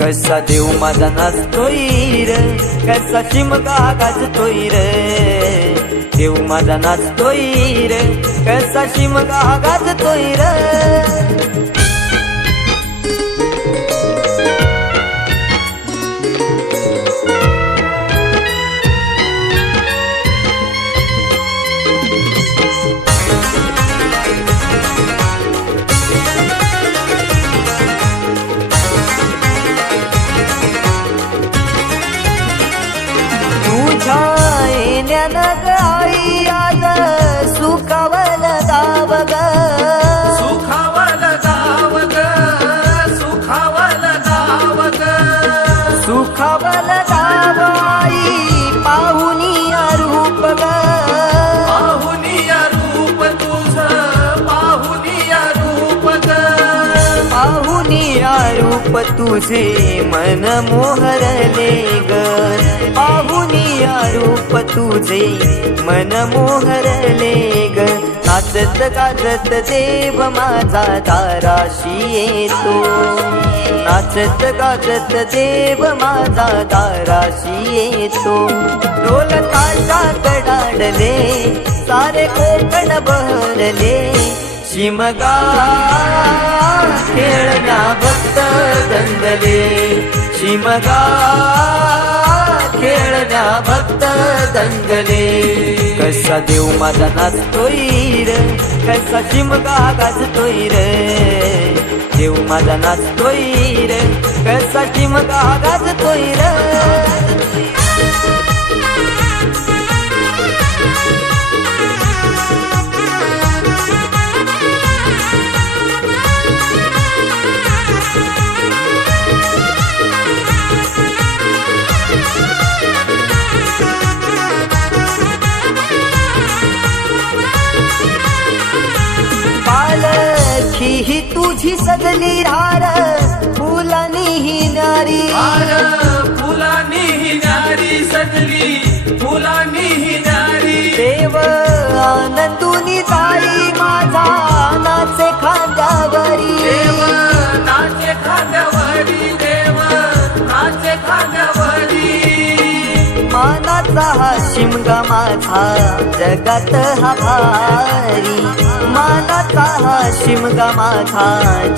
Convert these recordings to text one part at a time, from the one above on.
कसा देव माझा नाचतोय र? कसा चिमका गाजतोय र? देव माझा नाचतोय र. कसा चिमका गाजतोय र? ग आई आज सुखावल दाव ग सुखावल दावग सुखावल दावग सुखावल दाव आई पाहुनी रूप ग पाहुनिया रूप तुझ पाहुनिया रूप ग पाहुनी रूप तुझे मन मोहरले ग. पाहुनी रूप तुझे मन मोहरले ग. नाचत गाजत देव माझा दाराशी येतो. नाचत गाजत देव माझा दाराशी येतो. ढोल ताशा कडाडले सारे कोकण बहरले. शिमगा खेळण्या भक्त दंगले शिमगा खेळण्या भक्त दंगले कसा देव माझा नाचतोय रे कसा शिमगा गाजतोय रे देव माझा नाचतोय रे कसा शिमगा गाजतोय रे तुझी सजली हार फुलानी ही नारी. मानाचा हा शिमगा माझा जगात हा भारी. मानाचा हा शिमगा माझा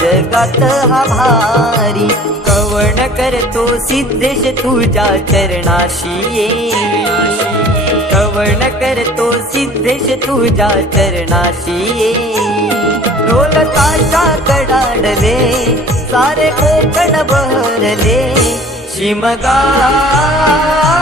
जगात हा भारी. कवण करतो सिद्धेश तुझ्या चरणाशी ये. कवण करतो सिद्धेश तुझ्या चरणाशी ये. ढोल ताशा कडाडले सारे कोकण बहरले. शिमगा